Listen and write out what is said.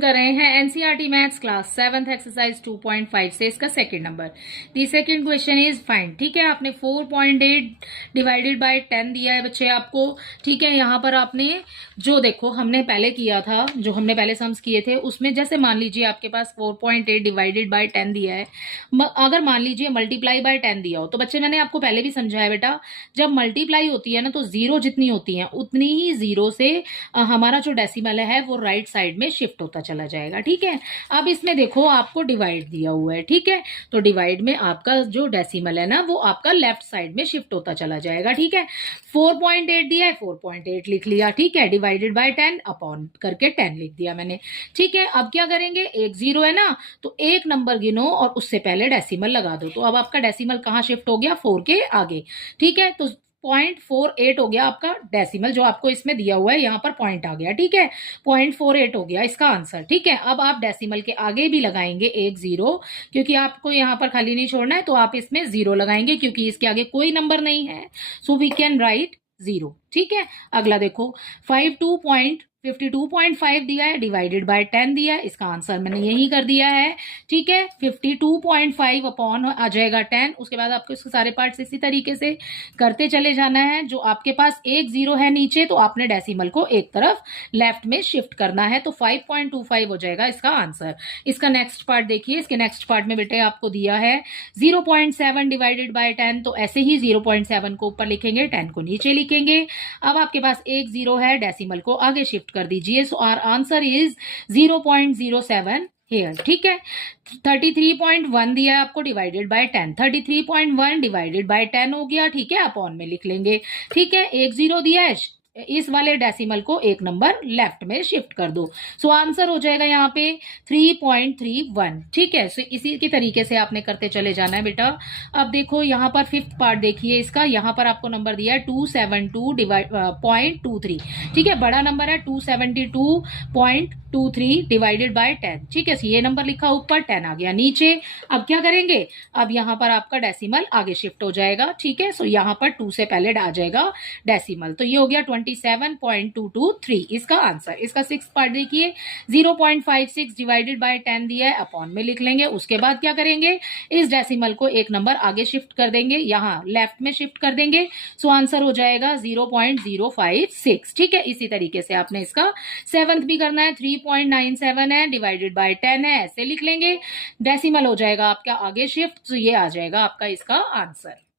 कर रहे हैं NCERT maths class 7th exercise 2.5 से इसका second number. The second question is find. ठीक है, आपने 4.8 डिवाइडेड बाय 10 दिया है बच्चे आपको। ठीक है, यहाँ पर आपने जो देखो हमने पहले किया था, जो हमने पहले सम्स किए थे उसमें जैसे मान लीजिए आपके पास 4.8 डिवाइडेड बाय 10 दिया है। अगर मान लीजिए मल्टीप्लाई बाय 10 दिया हो तो बच्चे मैंने आपको पहले भी समझाया बेटा, जब मल्टीप्लाई होती है ना तो जीरो जितनी होती है उतनी ही जीरो से हमारा जो डेसिमल है वो राइट साइड में शिफ्ट होता चला जाएगा। ठीक है, अब इसमें देखो आपको डिवाइड दिया हुआ है। ठीक है, तो डिवाइड में आपका जो डेसिमल है ना वो आपका लेफ्ट साइड में शिफ्ट होता चला जाएगा। ठीक है, 4.8 दिया है, 4.8 लिख लिया। ठीक है, डिवाइडेड बाय 10 अपॉन करके 10 लिख दिया मैंने। ठीक है, अब क्या करेंगे, एक जीरो है ना तो एक नंबर गिनो और उससे पहले डेसिमल लगा दो। तो अब आपका डेसिमल कहाँ शिफ्ट हो गया, 4 के आगे। ठीक है, तो 0.48 हो गया आपका डेसिमल, जो आपको इसमें दिया हुआ है यहाँ पर पॉइंट आ गया। ठीक है, 0.48 हो गया इसका आंसर। ठीक है, अब आप डेसिमल के आगे भी लगाएंगे एक जीरो, क्योंकि आपको यहाँ पर खाली नहीं छोड़ना है, तो आप इसमें जीरो लगाएंगे क्योंकि इसके आगे कोई नंबर नहीं है, so we can write zero. ठीक है, अगला देखो 52.5 दिया है, डिवाइडेड बाय 10 दिया है, इसका आंसर मैंने यही कर दिया है। ठीक है, 52.5 अपॉन आ जाएगा 10, उसके बाद आपको इसके सारे पार्ट्स इसी तरीके से करते चले जाना है। जो आपके पास एक जीरो है नीचे तो आपने डेसिमल को एक तरफ लेफ्ट में शिफ्ट करना है, तो 5.25 हो जाएगा इसका आंसर। इसका नेक्स्ट पार्ट देखिए, इसके नेक्स्ट पार्ट में बेटे आपको दिया है 0.7 डिवाइडेड बाय 10, तो ऐसे ही 0.7 को ऊपर लिखेंगे, 10 को नीचे लिखेंगे। अब आपके पास एक जीरो है, डेसिमल को आगे शिफ्ट कर दीजिए, so our answer is 0.07 here. ठीक है, 33.1 दिया है आपको, डिवाइडेड बाय 10, 33.1 डिवाइडेड बाय 10 हो गया। ठीक है, अपॉन में लिख लेंगे। ठीक है, एक जीरो दिया है, इस वाले डेसिमल को एक नंबर लेफ्ट में शिफ्ट कर दो, सो आंसर हो जाएगा यहाँ पे 3.31। ठीक है, सो इसी की तरीके से आपने करते चले जाना है बेटा। अब देखो यहाँ पर फिफ्थ पार्ट देखिए इसका, यहाँ पर आपको नंबर दिया है 272.23। ठीक है, बड़ा नंबर है 272.23 डिवाइडेड बाय 10। ठीक है, ये नंबर लिखा ऊपर, 10 आ गया नीचे। अब क्या करेंगे, अब यहाँ पर आपका डेसिमल आगे शिफ्ट हो जाएगा। ठीक है, सो यहाँ पर 2 से पहले आ जाएगा डेसिमल, तो ये हो गया 27.223 इसका आंसर। इसका सिक्स पार्ट देखिए, 0.56 डिवाइडेड बाय 10 दिया है, अपॉन में लिख लेंगे। उसके बाद क्या करेंगे, इस डेसिमल को एक नंबर आगे शिफ्ट कर देंगे, यहाँ लेफ्ट में शिफ्ट कर देंगे, सो आंसर हो जाएगा 0.056। ठीक है, इसी तरीके से आपने इसका सेवंथ भी करना है, 3.97 है, डिवाइडेड बाय 10 है, ऐसे लिख लेंगे। डेसिमल हो जाएगा आपका आगे शिफ्ट, तो ये आ जाएगा आपका इसका आंसर।